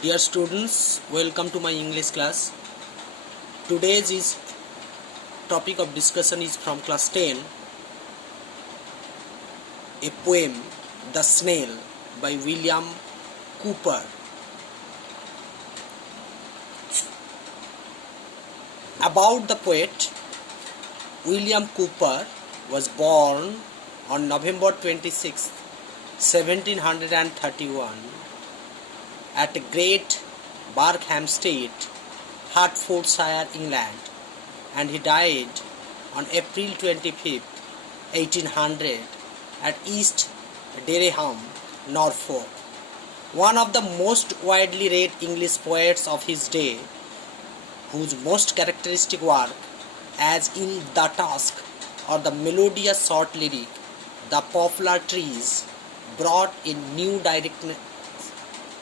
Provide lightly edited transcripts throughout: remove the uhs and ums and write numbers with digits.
Dear students, welcome to my English class. Today's topic of discussion is from class 10, a poem, The Snail by William Cooper. About the poet, William Cooper was born on November 26, 1731 at Great Barkhamsted, Hertfordshire, England, and he died on April 25, 1800 at East Dereham, Norfolk. One of the most widely read English poets of his day, whose most characteristic work, as in The Tusk or the melodious short lyric, The Poplar Trees, brought a new directness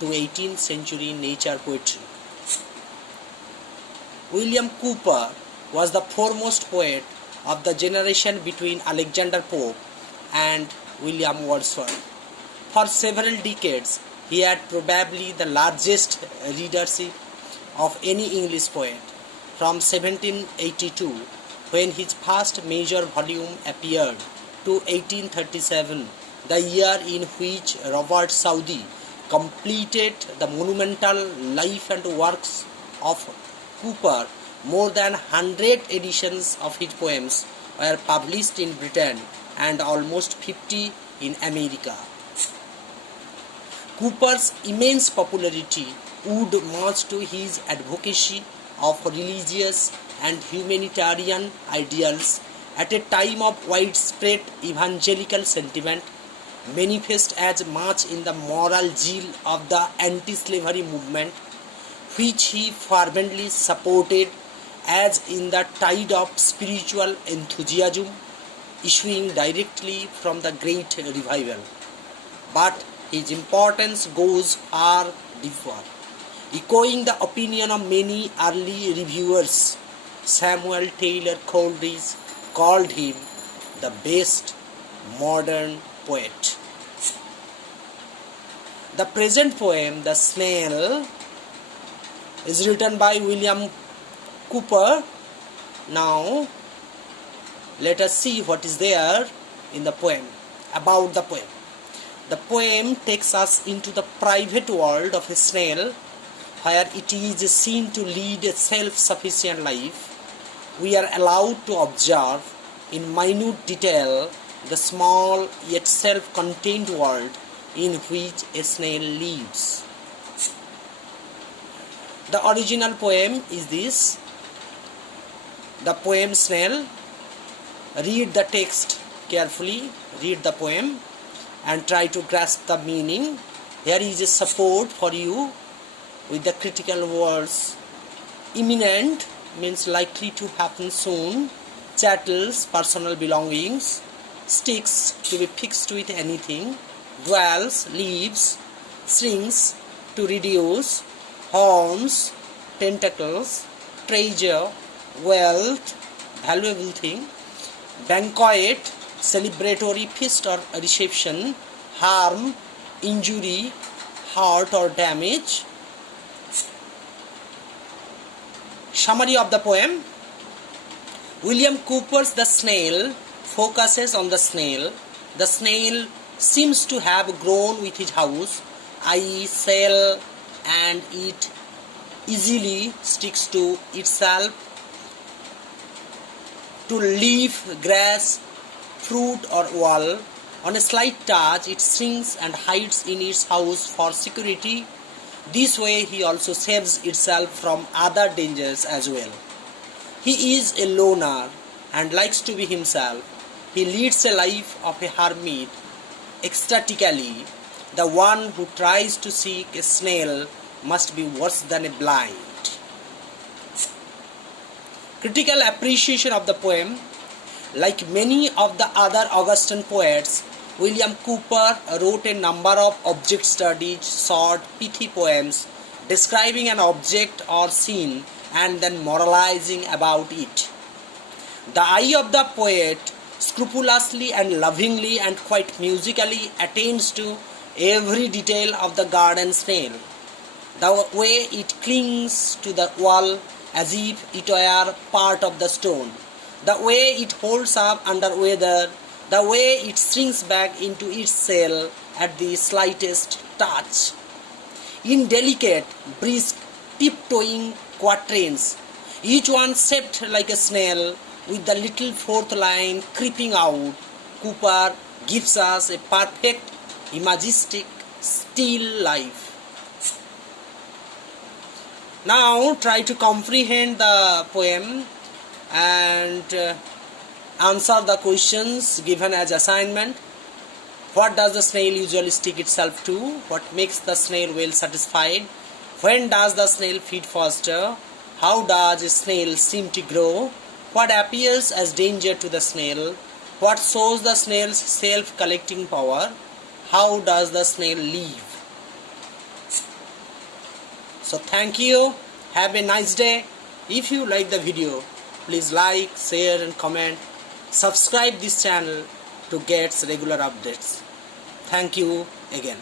to 18th century nature poetry. William Cooper was the foremost poet of the generation between Alexander Pope and William Wordsworth. For several decades, he had probably the largest readership of any English poet. From 1782, when his first major volume appeared, to 1837, the year in which Robert Southey completed the monumental life and works of Cooper, more than 100 editions of his poems were published in Britain and almost 50 in America. Cooper's immense popularity owed much to his advocacy of religious and humanitarian ideals at a time of widespread evangelical sentiment, manifest as much in the moral zeal of the anti-slavery movement, which he fervently supported, as in the tide of spiritual enthusiasm issuing directly from the Great Revival. But his importance goes far deeper. Echoing the opinion of many early reviewers, Samuel Taylor Coleridge called him the best modern poet. The present poem, The Snail, is written by William Cooper. Now, let us see what is there in the poem, about the poem. The poem takes us into the private world of a snail, where it is seen to lead a self-sufficient life. We are allowed to observe in minute detail the small yet self-contained world in which a snail lives. The original poem is this. The poem Snail. Read the text carefully, read the poem and try to grasp the meaning. Here is a support for you with the critical words. Imminent means likely to happen soon. Chattels, personal belongings. Sticks, to be fixed with anything. Dwells, leaves. Strings, to reduce. Horns, tentacles. Treasure, wealth, valuable thing. Banquet, celebratory feast or reception. Harm, injury, hurt or damage. Summary of the poem. William Cooper's The Snail focuses on the snail. The snail seems to have grown with his house, i.e. cell, and it easily sticks to itself, to leaf, grass, fruit or wall. On a slight touch, it shrinks and hides in its house for security. This way he also saves itself from other dangers as well. He is a loner and likes to be himself. He leads a life of a hermit ecstatically. The one who tries to seek a snail must be worse than a blind. Critical appreciation of the poem. Like many of the other Augustan poets, William Cooper wrote a number of object studied, short, pithy poems describing an object or scene and then moralizing about it. The eye of the poet scrupulously and lovingly and quite musically attends to every detail of the garden snail. The way it clings to the wall as if it were part of the stone, the way it holds up under weather, the way it shrinks back into its shell at the slightest touch. In delicate, brisk, tiptoeing quatrains, each one shaped like a snail, with the little fourth line creeping out, Cooper gives us a perfect, imagistic, still life. Now try to comprehend the poem and answer the questions given as assignment. What does the snail usually stick itself to? What makes the snail well satisfied? When does the snail feed faster? How does a snail seem to grow? What appears as danger to the snail? What shows the snail's self-collecting power? How does the snail live? So thank you. Have a nice day. If you like the video, please like, share and comment. Subscribe this channel to get regular updates. Thank you again.